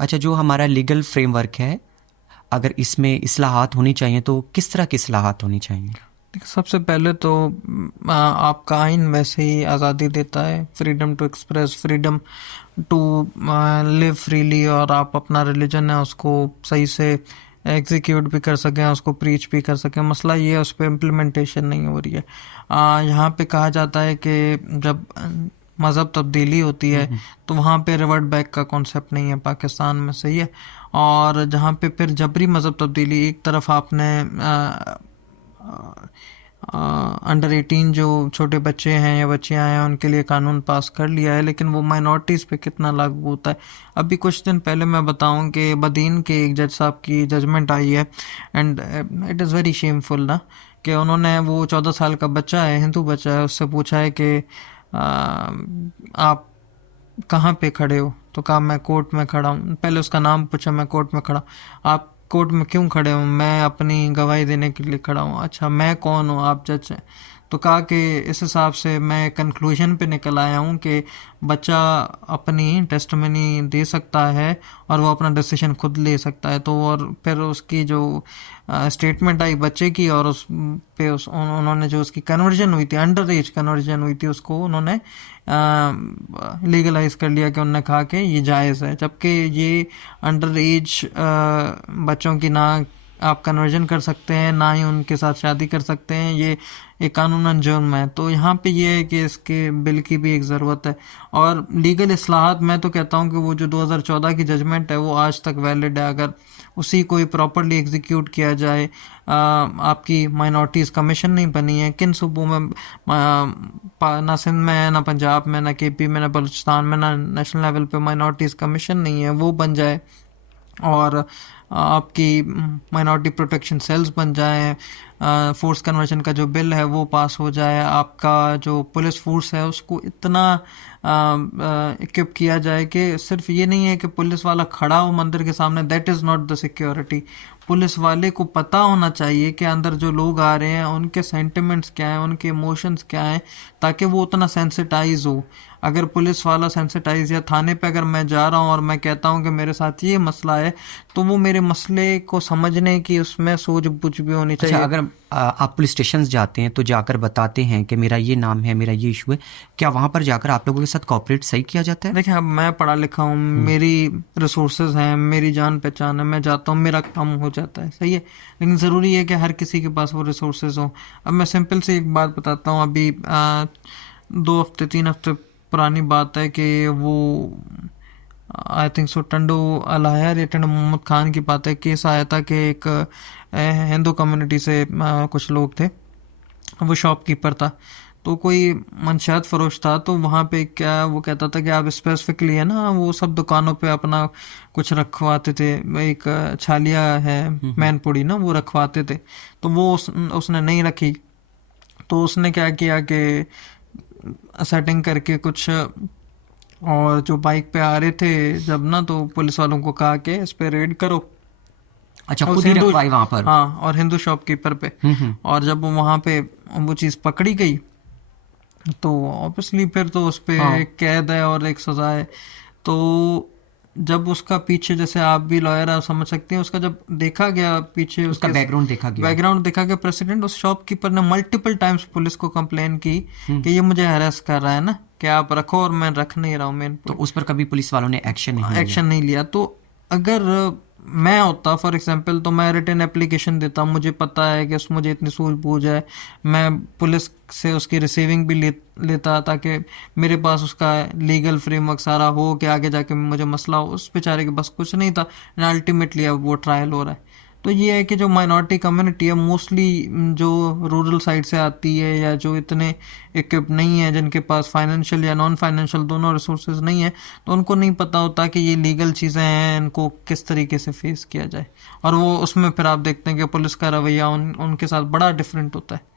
अच्छा, जो हमारा लीगल फ्रेमवर्क है, अगर इसमें इस्लाहात होनी चाहिए तो किस तरह की इस्लाहात होनी चाहिए? देखिए, सबसे पहले तो आपका आइन वैसे ही आज़ादी देता है, freedom to express, freedom to live freely, और आप अपना रिलीजन है उसको सही से एग्जीक्यूट भी कर सकें, उसको प्रीच भी कर सकें। मसला ये है उस पर इम्प्लीमेंटेशन नहीं हो रही है। यहाँ पे कहा जाता है कि जब मज़हब तब्दीली होती है तो वहाँ पे रिवर्ट बैक का कॉन्सेप्ट नहीं है पाकिस्तान में, सही है। और जहाँ पे फिर जबरी मज़हब तब्दीली, एक तरफ आपने अंडर 18 जो छोटे बच्चे हैं या बच्चियां हैं उनके लिए कानून पास कर लिया है, लेकिन वो माइनॉरिटीज़ पे कितना लागू होता है। अभी कुछ दिन पहले मैं बताऊं कि बदीन के एक जज साहब की जजमेंट आई है, and it is very shameful ना, कि उन्होंने, वो 14 साल का बच्चा है, हिंदू बच्चा है, उससे पूछा है कि आप कहाँ पे खड़े हो, तो कहा मैं कोर्ट में खड़ा हूँ। पहले उसका नाम पूछा, मैं कोर्ट में खड़ा। आप कोर्ट में क्यों खड़े हो? मैं अपनी गवाही देने के लिए खड़ा हूँ। अच्छा, मैं कौन हूँ? आप जज हैं। तो कहा कि इस हिसाब से मैं कंक्लूजन पे निकल आया हूँ कि बच्चा अपनी टेस्टमनी दे सकता है और वो अपना डिसीजन खुद ले सकता है। तो और फिर उसकी जो स्टेटमेंट आई बच्चे की, और उस पे उन्होंने जो उसकी कन्वर्जन हुई थी, अंडर एज कन्वर्जन हुई थी, उसको उन्होंने लीगलाइज कर लिया कि उन्होंने कहा कि ये जायज़ है, जबकि ये अंडर एज बच्चों की ना आप कन्वर्जन कर सकते हैं, ना ही उनके साथ शादी कर सकते हैं, ये एक कानूनन जुर्म है। तो यहाँ पे ये है कि इसके बिल की भी एक ज़रूरत है। और लीगल इस्लाहात, मैं तो कहता हूँ कि वो जो 2014 की जजमेंट है वो आज तक वैलिड है। अगर उसी को प्रॉपरली एग्जीक्यूट किया जाए, आपकी माइनॉरिटीज़ कमीशन नहीं बनी है किन सूबों में, ना सिंध में है, ना पंजाब में, ना केपी में, ना बलूचिस्तान में, ना नेशनल लेवल पे माइनॉरिटीज़ कमीशन नहीं है, वो बन जाए। और आपकी माइनॉरिटी प्रोटेक्शन सेल्स बन जाए, फोर्स कन्वर्जन का जो बिल है वो पास हो जाए, आपका जो पुलिस फोर्स है उसको इतना इक्विप किया जाए कि सिर्फ ये नहीं है कि पुलिस वाला खड़ा हो मंदिर के सामने, that is not the security. Police वाले को पता होना चाहिए कि अंदर जो लोग आ रहे हैं उनके सेंटिमेंट्स क्या हैं, उनके इमोशंस क्या हैं, ताकि वो उतना सेंसिटाइज हो। अगर पुलिस वाला सेंसिटाइज, या थाने पे अगर मैं जा रहा हूँ और मैं कहता हूँ कि मेरे साथ ये मसला है, तो वो मेरे मसले को समझने की उसमें सूझबूझ भी होनी अच्छा, चाहिए। अगर आप पुलिस स्टेशन जाते हैं तो जाकर बताते हैं कि मेरा ये नाम है, मेरा ये इशू है, क्या वहाँ पर जाकर आप लोगों के साथ कॉपरेट सही किया जाता है? देखिए, अब मैं पढ़ा लिखा हूँ, मेरी रिसोर्सेज हैं, मेरी जान पहचान है, मैं जाता हूँ, मेरा काम हो जाता है, सही है। लेकिन ज़रूरी है कि हर किसी के पास वो रिसोर्सेज हो। अब मैं सिंपल से एक बात बताता हूँ। अभी 2 हफ्ते 3 हफ्ते पुरानी बात है कि वो, आई थिंक सो, टंडो अलायर या टंडो मोहम्मद खान की बात है, केस आया था कि एक हिंदू कम्युनिटी से कुछ लोग थे, वो शॉपकीपर था, तो कोई मंशियात फरोश था। तो वहाँ पे क्या वो कहता था कि आप स्पेसिफिकली है ना, वो सब दुकानों पे अपना कुछ रखवाते थे, एक छालिया है मैनपुड़ी ना, वो रखवाते थे। तो वो उसने नहीं रखी। तो उसने क्या किया कि सेटिंग करके कुछ, और जो बाइक पे आ रहे थे जब ना, तो पुलिस वालों को कहा कि इस पे रेड करो, अच्छा, उस खुद ही हिंदू, रखवाई वहाँ पर? हाँ, और हिंदू शॉपकीपर पे। हम्म। और जब वो वहाँ पे वो चीज़ पकड़ी गई, तो ऑब्वियसली फिर तो उस पे हाँ। एक कैद है और एक सज़ा है। तो जब उसका पीछे, जैसे आप भी लॉयर आप समझ सकते हैं, उसका जब देखा गया पीछे, उसका उसके बैकग्राउंड देखा गया। बैकग्राउंड देखा गया, प्रेसिडेंट, उस शॉपकीपर ने मल्टीपल टाइम्स पुलिस को कंप्लेन की कि ये मुझे हरास कर रहा है ना, कि आप रखो, और मैं रख नहीं रहा हूँ, मेन तो उस पर कभी पुलिस वालों ने एक्शन नहीं लिया? एक्शन नहीं लिया। तो अगर मैं होता फॉर एग्जांपल, तो मैं रिटन एप्लीकेशन देता। मुझे पता है कि उस मुझे इतनी सूझबूझ है, मैं पुलिस से उसकी रिसीविंग भी लेता, ताकि मेरे पास उसका लीगल फ्रेमवर्क सारा हो कि आगे जाके मुझे मसला हो। उस बेचारे के पास कुछ नहीं था, अल्टीमेटली अब वो ट्रायल हो रहा है। तो ये है कि जो माइनॉरिटी कम्युनिटी है, मोस्टली जो रूरल साइड से आती है, या जो इतने इक्विप नहीं है, जिनके पास फाइनेंशियल या नॉन फाइनेंशियल दोनों रिसोर्सेज नहीं है, तो उनको नहीं पता होता कि ये लीगल चीज़ें हैं, इनको किस तरीके से फेस किया जाए। और वो उसमें फिर आप देखते हैं कि पुलिस का रवैया उनके साथ बड़ा डिफरेंट होता है।